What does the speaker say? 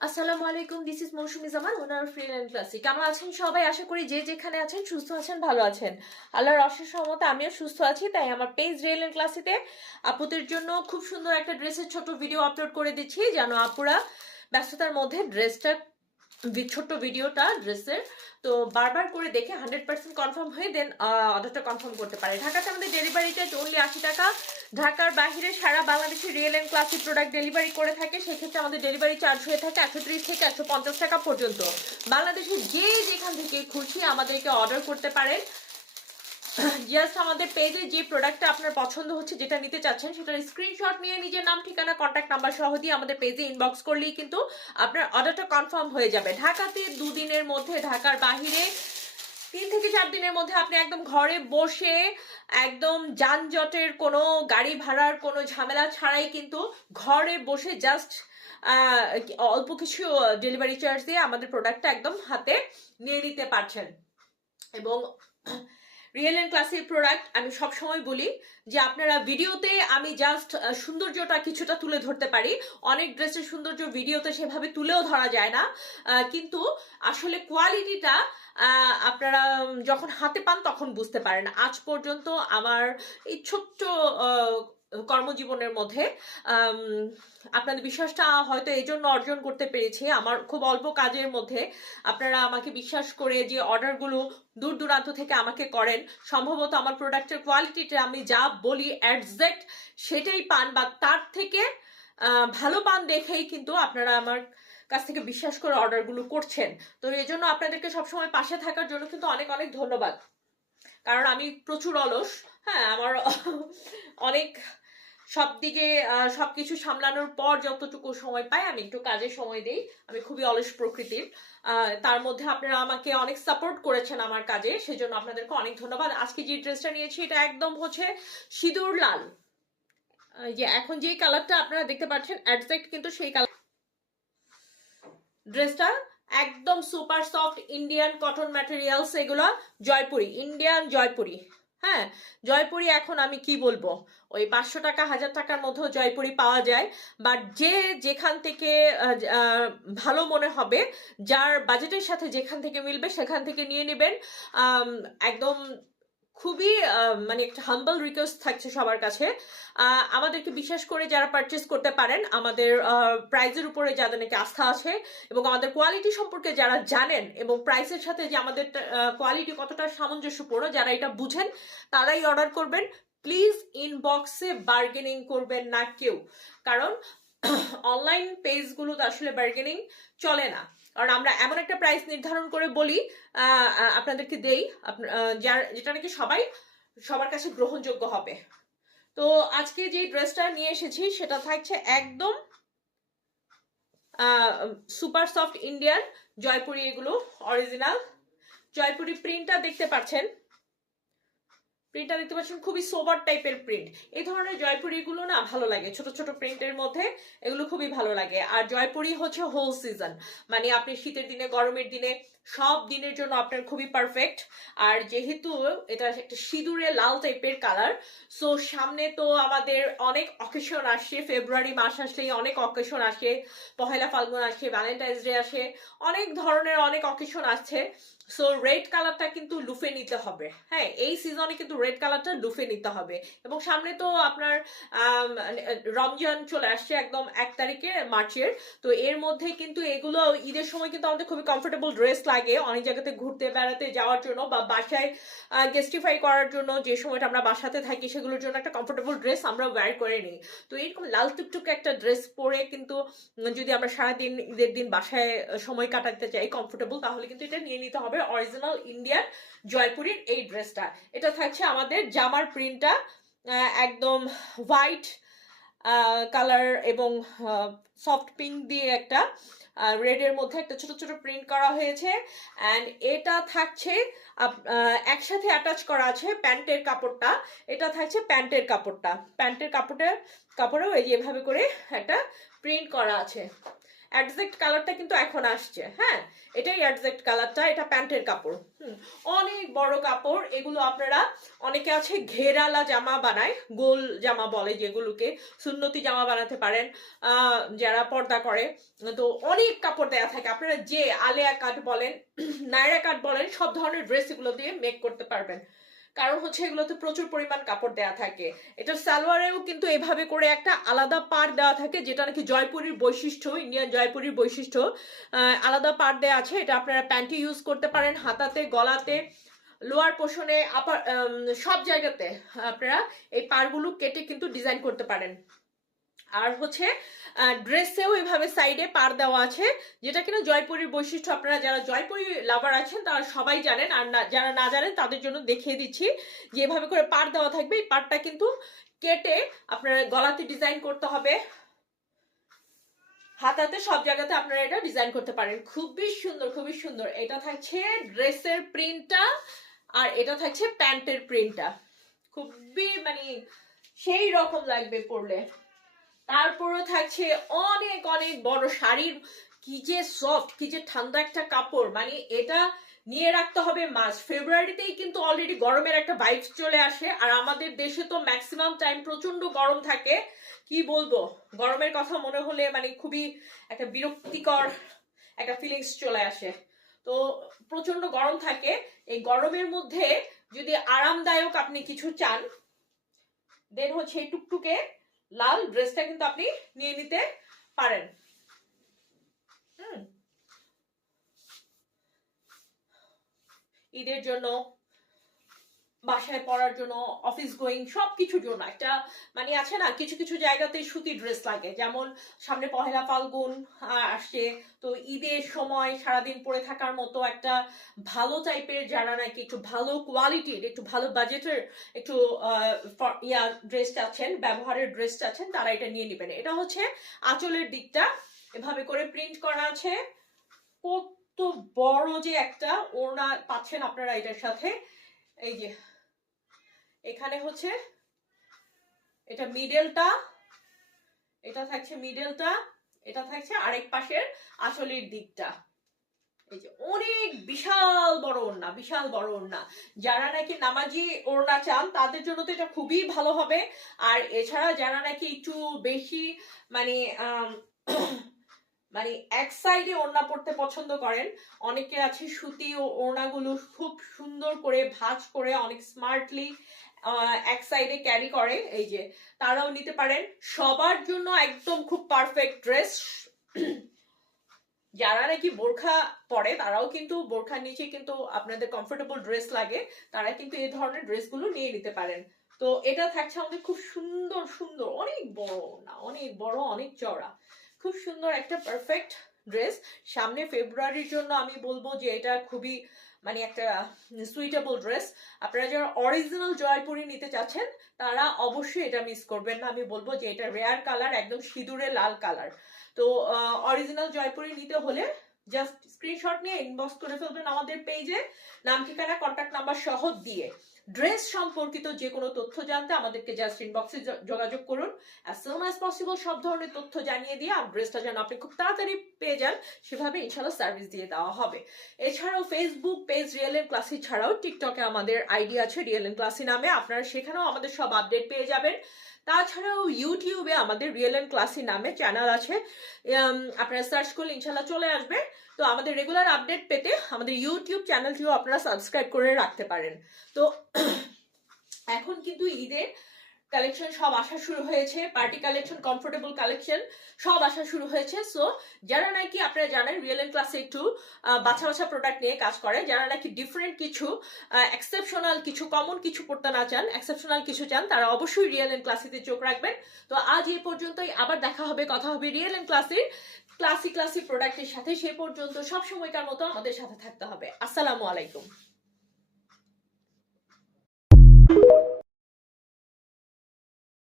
আসসালামু আলাইকুম, this is Mousumi Zaman, owner freelance classic. কেমন আছেন সবাই? আশা করি যে যেখানে আছেন সুস্থ আছেন, ভালো আছেন। আল্লাহর অশেষ রহমতে আমিও সুস্থ আছি। তাই আমার পেজ রিয়েলেন্ট ক্লাসিতে আপুদের জন্য খুব সুন্দর একটা ড্রেসের ছোট ভিডিও আপলোড করে দিচ্ছি, যেন আপুরা ব্যস্ততার মধ্যে ড্রেসটা ছোট্ট ভিডিওটা ড্রেসের তো বারবার করে দেখে 100% কনফার্ম হয়ে দেন অর্ডারটা কনফার্ম করতে পারে। ঢাকাতে আমাদের ডেলিভারিতে অনলি 80 টাকা। ঢাকার বাহিরে সারা বাংলাদেশে real and classic product delivery করে থাকে, সেক্ষেত্রে আমাদের ডেলিভারি চার্জ হয়ে থাকে 130 থেকে 150 টাকা পর্যন্ত। বাংলাদেশের যে যেখান থেকে খুশি আমাদেরকে অর্ডার করতে পারেন। জাস্ট আমাদের পেজে যে প্রোডাক্টটা আপনার পছন্দ হচ্ছে, যেটা নিতে চাচ্ছেন, সেটার স্ক্রিনশট নিয়ে নিজের নাম, ঠিকানা, কন্ট্যাক্ট নাম্বার সহ দিয়ে আমাদের পেজে ইনবক্স করলেই কিন্তু আপনার অর্ডারটা কনফার্ম হয়ে যাবে। ঢাকাতে 2 দিনের মধ্যে, ঢাকার বাহিরে 3 থেকে 4 দিনের মধ্যে আপনি একদম ঘরে বসে একদম যানজটের কোনো গাড়ি ভাড়ার কোনো ঝামেলা ছাড়াই কিন্তু ঘরে বসে জাস্ট অল্প কিছু ডেলিভারি চার্জ দিয়ে আমাদের প্রোডাক্টটা একদম হাতে নিয়ে নিতে পারছেন। এবং রিয়েল এন্ড ক্লাসিক প্রোডাক্ট আমি সবসময় বলি যে আপনারা ভিডিওতে আমি জাস্ট সৌন্দর্যটা কিছুটা তুলে ধরতে পারি। অনেক ড্রেসের সৌন্দর্য ভিডিওতে সেভাবে তুলেও ধরা যায় না, কিন্তু আসলে কোয়ালিটিটা আপনারা যখন হাতে পান তখন বুঝতে পারেন। আজ পর্যন্ত আমার এই ছোট্ট কর্মজীবনের মধ্যে আপনাদের বিশ্বাসটা হয়তো এই জন্য অর্জন করতে পেরেছি, আমার খুব অল্প কাজের মধ্যে আপনারা আমাকে বিশ্বাস করে যে অর্ডারগুলো দূর দূরান্ত থেকে আমাকে করেন। সম্ভবত আমার প্রোডাক্টের কোয়ালিটিটা আমি যা বলি একজ্যাক্ট সেটাই পান, বা তার থেকে ভালো পান দেখেই কিন্তু আপনারা আমার কাছ থেকে বিশ্বাস করে অর্ডারগুলো করছেন। তো এই জন্য আপনাদেরকে সবসময় পাশে থাকার জন্য কিন্তু অনেক অনেক ধন্যবাদ। কারণ আমি প্রচুর অলস, হ্যাঁ, আমার অনেক সব দিকে সবকিছু সামলানোর পর যতটুকু সময় পাই আমি একটু কাজে সময় দিই। আমি খুবই অলস প্রকৃতির, তার মধ্যে আপনারা আমাকে অনেক সাপোর্ট করেছেন আমার কাজে, সেজন্য আপনাদেরকে অনেক ধন্যবাদ। আজকে যে ড্রেসটা নিয়েছি এটা একদম হচ্ছে সিঁদুর লাল, যে এখন যে কালারটা আপনারা দেখতে পাচ্ছেন একজ্যাক্ট কিন্তু সেই কালার। ড্রেসটা একদম super soft Indian cotton materials, এগুলো জয়পুরি, ইন্ডিয়ান জয়পুরি। হ্যাঁ, জয়পুরি এখন আমি কি বলবো, ওই 500 টাকা 1000 টাকার মধ্যেও জয়পুরি পাওয়া যায়। বাট যে যেখান থেকে ভালো মনে হবে, যার বাজেটের সাথে যেখান থেকে মিলবে সেখান থেকে নিয়ে নেবেন। একদম খুবই মানে একটা হাম্বল রিকোয়েস্ট থাকছে সবার কাছে, আমাদেরকে বিশ্বাস করে যারা পারচেস করতে পারেন, আমাদের প্রাইসের উপরে যাদের নাকি আস্থা আছে এবং আমাদের কোয়ালিটি সম্পর্কে যারা জানেন এবং প্রাইসের সাথে যে আমাদের কোয়ালিটি কতটা সামঞ্জস্যপূর্ণ, যারা এটা বুঝেন তারাই অর্ডার করবেন। প্লিজ ইনবক্সে বার্গেনিং করবেন না কেউ, কারণ অনলাইন পেজগুলোতে আসলে বার্গেনিং চলে না। কারণ আমরা এমন একটা প্রাইস নির্ধারণ করে বলি, আপনাদেরকে দেই, যেটা নাকি সবার কাছে গ্রহণযোগ্য হবে। তো আজকে যে ড্রেসটা নিয়ে এসেছি সেটা থাকছে একদম সুপার সফট ইন্ডিয়ান জয়পুরি, এগুলো অরিজিনাল জয়পুরি। প্রিন্টটা দেখতে পাচ্ছেন, প্রিন্টটা দেখতে পাচ্ছেন খুবই সোবার টাইপের প্রিন্ট। এই ধরনের জয়পুরিগুলো না ভালো লাগে, ছোট ছোট প্রিন্টের মধ্যে এগুলো খুবই ভালো লাগে। আর জয়পুরি হচ্ছে হোল সিজন, মানে আপনি শীতের দিনে, গরমের দিনে, সব দিনের জন্য আপনার খুবই পারফেক্ট। আর যেহেতু এটা একটা সিঁদুরে লাল টাইপের কালার, সো সামনে তো আমাদের অনেক অকেশন আসছে, ফেব্রুয়ারি মাস আসলেই অনেক অকেশন আসে, পহেলা ফাল্গুন আসে, ভ্যালেন্টাইন্স ডে আসে, অনেক ধরনের অনেক অকেশন আসছে। সো রেড কালারটা কিন্তু লুফে নিতে হবে, হ্যাঁ, এই সিজনে কিন্তু রেড কালারটা লুফে নিতে হবে। এবং সামনে তো আপনার রমজান চলে আসছে একদম 1 তারিখে মার্চের। তো এর মধ্যে কিন্তু এগুলো ঈদের সময় কিন্তু আমাদের খুবই কমফোর্টেবল ড্রেস লাগে অনেক জায়গাতে ঘুরতে বেড়াতে যাওয়ার জন্য, বা বাসায় গেস্টিফাই করার জন্য, যে সময়টা আমরা বাসাতে থাকি সেগুলোর জন্য একটা কমফোর্টেবল ড্রেস আমরা ওয়্যার করে নিই। তো এরকম লাল টুকটুকে একটা ড্রেস পরে কিন্তু যদি আমরা সারাদিন ঈদের দিন বাসায় সময় কাটাতে চাই কমফোর্টেবল, তাহলে কিন্তু এটা নিয়ে নিতে হবে অরিজিনাল ইন্ডিয়ান জয়পুরের এই ড্রেসটা। এটা থাকছে আমাদের জামার প্রিন্টটা একদম হোয়াইট কালার এবং সফট পিঙ্ক দিয়ে একটা রেডের মধ্যে একটা ছোট ছোট প্রিন্ট করা হয়েছে। অ্যান্ড এটা থাকছে একসাথে অ্যাটাচ করা আছে প্যান্টের কাপড়টা, এটা থাকছে প্যান্টের কাপড়টা, প্যান্টের কাপড়েও এই যে এভাবে করে একটা প্রিন্ট করা আছে। অ্যাডজেক্ট কালারটা কিন্তু এখন আসছে, হ্যাঁ এটাই অ্যাডজেক্ট কালারটা, এটা প্যান্টের কাপড়। অনেক বড় কাপড় এগুলো। আপনারা অনেকে আছে ঘেরালা জামা বানায়, গোল জামা বলে যেগুলোকে, সুন্নতি জামা বানাতে পারেন যারা পর্দা করে। তো অনেক কাপড় দেয়া থাকে, আপনারা যে আলেয়া কাট বলেন নায়রা কাট বলেন সব ধরনের ড্রেস এগুলো দিয়ে মেক করতে পারবেন, কারণ হচ্ছে এগুলোতে প্রচুর পরিমাণ কাপড় দেয়া থাকে। এটা সালোয়ারেও কিন্তু এভাবে করে একটা আলাদা পাড় দেওয়া থাকে, যেটা নাকি জয়পুরীর বৈশিষ্ট্য, ইন্ডিয়ান জয়পুরীর বৈশিষ্ট্য। আলাদা পাড় দেওয়া আছে, এটা আপনারা প্যান্টে ইউজ করতে পারেন, হাতাতে, গলাতে, লোয়ার পোর্শনে, আপার সব জায়গাতে আপনারা এই পাড়গুলো কেটে কিন্তু ডিজাইন করতে পারেন। আর হচ্ছে ড্রেসেও এভাবে সাইডে পার দেওয়া আছে, যেটা কিনা জয়পুরীর বৈশিষ্ট্য। আপনারা যারা জয়পুরী লাভার আছেন তারা সবাই জানেন, আর যারা না জানেন তাদের জন্য দেখিয়ে দিচ্ছি যে এভাবে করে পার দেওয়া থাকবে। এই পারটা কিন্তু কেটে আপনারা গলাতে ডিজাইন করতে হবে, হাতাতে, সব জায়গাতে আপনারা এটা ডিজাইন করতে পারেন। খুবই সুন্দর, খুবই সুন্দর। এটা থাকছে ড্রেসের প্রিন্টটা, আর এটা থাকছে প্যান্টের প্রিন্টটা। খুবই মানে সেই রকম লাগবে পরলে। তারপরও থাকছে অনেক অনেক বড় শাড়ির, কি যে সফট, কি যে ঠান্ডা একটা কাপড়, মানে এটা নিয়ে রাখতে হবে মাস। ফেব্রুয়ারিতেই কিন্তু অলরেডি গরমের একটা ভাইবস চলে আসে, আর আমাদের দেশে তো ম্যাক্সিমাম টাইম প্রচন্ড গরম থাকে। কি বলবো, গরমের কথা মনে হলে মানে খুবই একটা বিরক্তিকর একটা ফিলিংস চলে আসে। তো প্রচন্ড গরম থাকে, এই গরমের মধ্যে যদি আরামদায়ক আপনি কিছু চান, দেন হচ্ছে এই টুকটুকে লাল ড্রেসটা কিন্তু আপনি নিয়ে নিতে পারেন। ঈদের জন্য, বাসায় পরার জন্য, অফিস গোয়িং, সবকিছুর জন্য একটা মানে আছে না, কিছু কিছু জায়গাতে সুতি ড্রেস লাগে, যেমন সামনে পহেলা ফাল্গুন আসছে, তো ঈদের সময় সারাদিন পরে থাকার মতো একটা ভালো টাইপের, যারা নাকি একটু ভালো কোয়ালিটির, একটু ভালো বাজেটের একটু ড্রেসটা আছেন, ব্যবহারের ড্রেসটা আছেন, তারা এটা নিয়ে নেবেন। এটা হচ্ছে আঁচলের দিকটা এভাবে করে প্রিন্ট করা আছে, কত বড় যে একটা ওড়না পাচ্ছেন আপনারা এটার সাথে। এই যে এখানে হচ্ছে এটা মিডলটা, এটা থাকছে মিডলটা, এটা থাকছে আরেক পাশের আঁচলের দিকটা। এই যে অনেক বিশাল বড় ওড়না, বিশাল বড় ওড়না। যারা নাকি নামাজি ওড়না চান তাদের জন্য তো এটা খুবই ভালো হবে। আর এছাড়া যারা নাকি একটু বেশি মানে মানে এক সাইডে ওড়না পড়তে পছন্দ করেন, অনেকে আছে সুতি ও ওড়নাগুলো খুব সুন্দর করে ভাঁজ করে অনেক স্মার্টলি এক সাইডে ক্যারি করে, এই যে তারাও নিতে পারেন। সবার জন্য একদম খুব পারফেক্ট ড্রেস। যারা নাকি বোরখা পরে তারাও কিন্তু বোরখার নিচে কিন্তু আপনাদের কমফোর্টেবল ড্রেস লাগে, তারা কিন্তু এই ধরনের ড্রেসগুলো নিয়ে নিতে পারেন। তো এটা থাকছে আমাদের খুব সুন্দর সুন্দর, অনেক বড় না, অনেক বড়, অনেক চওড়া, খুব সুন্দর একটা পারফেক্ট ড্রেস। সামনে ফেব্রুয়ারির জন্য আমি বলবো যে এটা খুবই মানে একটা সুইটেবল ড্রেস। আপনারা যারা অরিজিনাল জয়পুরি নিতে চাচ্ছেন তারা অবশ্যই এটা মিস করবেন না। আমি বলবো যে এটা রেয়ার কালার, একদম সিঁদুরে লাল কালার। তো অরিজিনাল জয়পুরি নিতে হলে জাস্ট স্ক্রিনশট নিয়ে ইনবক্স করে ফেলবেন আমাদের পেজে, নাম ঠিকানা কন্ট্যাক্ট নাম্বার সহ দিয়ে। ড্রেস সম্পর্কিত যে কোনো তথ্য জানতে আমাদেরকে জাস্ট ইনবক্সে যোগাযোগ করুন। অ্যাজ সুন অ্যাজ পসিবল সব ধরনের তথ্য জানিয়ে দিয়ে আর ড্রেসটা যেন আপনি খুব তাড়াতাড়ি পেয়ে যান, সেভাবে ইনশাল্লাহ সার্ভিস দিয়ে দেওয়া হবে। এছাড়াও Facebook page real and classy ছাড়াও টিকটকে আমাদের আইডি আছে রিয়েল এন্ড ক্লাসি নামে, আপনারা সেখানেও আমাদের সব আপডেট পেয়ে যাবেন। তাছাড়াও ইউটিউবে আমাদের রিয়েল এন্ড ক্লাসি নামে চ্যানেল আছে, আপনারা সার্চ করলে ইনশাল্লাহ চলে আসবে। তো আমাদের রেগুলার আপডেট পেতে আমাদের ইউটিউব চ্যানেলটিও আপনারা সাবস্ক্রাইব করে রাখতে পারেন। তো এখন কিন্তু ঈদের কালেকশন সব আসা শুরু হয়েছে, পার্টি কালেকশন, কমফোর্টেবল কালেকশন সব আসা শুরু হয়েছে। সো যারা নাকি আপনারা জানেন রিয়েল এন্ড ক্লাসে একটু বাছা বাছা প্রোডাক্ট নিয়ে কাজ করে, যারা নাকি ডিফারেন্ট কিছু, এক্সেপশনাল কিছু, কমন কিছু পড়তে না চান, এক্সেপশনাল কিছু চান, তারা অবশ্যই রিয়েল এন্ড ক্লাসিতে চোখ রাখবেন। তো আজ এই পর্যন্তই, আবার দেখা হবে, কথা হবে রিয়েল এন্ড ক্লাসির ক্লাসি ক্লাসি প্রোডাক্টের সাথে। সে পর্যন্ত সব সময়কার মতো আমাদের সাথে থাকতে হবে। আসসালামু আলাইকুম।